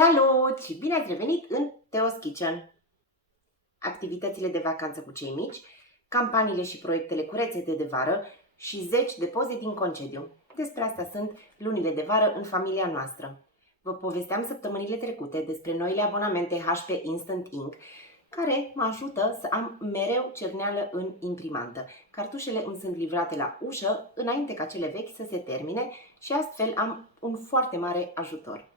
Salut și bine ați revenit în Teo's Kitchen! Activitățile de vacanță cu cei mici, campaniile și proiectele cu rețete de vară și 10 de poze din concediu. Despre asta sunt lunile de vară în familia noastră. Vă povesteam săptămânile trecute despre noile abonamente HP Instant Ink, care mă ajută să am mereu cerneală în imprimantă. Cartușele îmi sunt livrate la ușă înainte ca cele vechi să se termine și astfel am un foarte mare ajutor.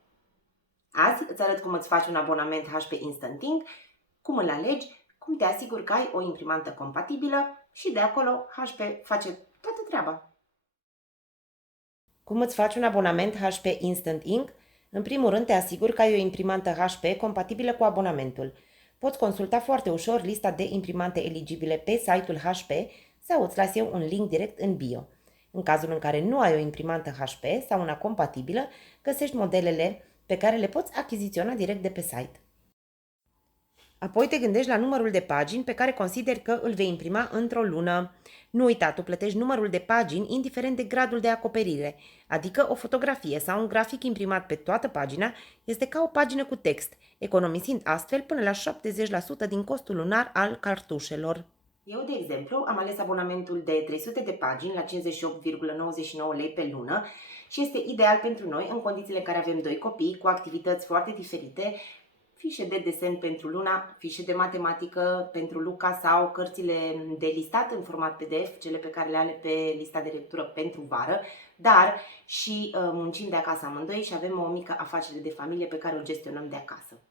Azi îți arăt cum îți faci un abonament HP Instant Ink, cum îl alegi, cum te asiguri că ai o imprimantă compatibilă și de acolo HP face toată treaba. Cum îți faci un abonament HP Instant Ink? În primul rând te asiguri că ai o imprimantă HP compatibilă cu abonamentul. Poți consulta foarte ușor lista de imprimante eligibile pe site-ul HP sau îți las eu un link direct în bio. În cazul în care nu ai o imprimantă HP sau una compatibilă, găsești modelele pe care le poți achiziționa direct de pe site. Apoi te gândești la numărul de pagini pe care consideri că îl vei imprima într-o lună. Nu uita, tu plătești numărul de pagini indiferent de gradul de acoperire, adică o fotografie sau un grafic imprimat pe toată pagina este ca o pagină cu text, economisind astfel până la 70% din costul lunar al cartușelor. Eu, de exemplu, am ales abonamentul de 300 de pagini la 58,99 lei pe lună și este ideal pentru noi în condițiile în care avem 2 copii cu activități foarte diferite, fișe de desen pentru Luna, fișe de matematică pentru Luca sau cărțile de listat în format PDF, cele pe care le are pe lista de lectură pentru vară, dar și muncim de acasă amândoi și avem o mică afacere de familie pe care o gestionăm de acasă.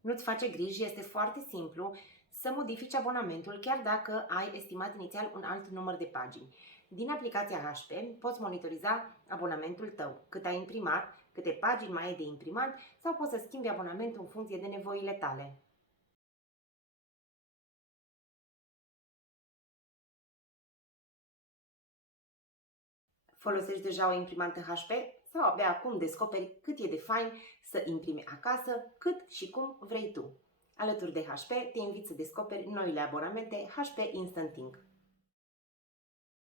Nu-ți face griji, este foarte simplu să modifici abonamentul chiar dacă ai estimat inițial un alt număr de pagini. Din aplicația HP poți monitoriza abonamentul tău, cât ai imprimat, câte pagini mai ai de imprimat sau poți să schimbi abonamentul în funcție de nevoile tale. Folosești deja o imprimantă HP sau abia acum descoperi cât e de fain să imprimi acasă, cât și cum vrei tu. Alături de HP te invit să descoperi noile abonamente HP Instant Ink.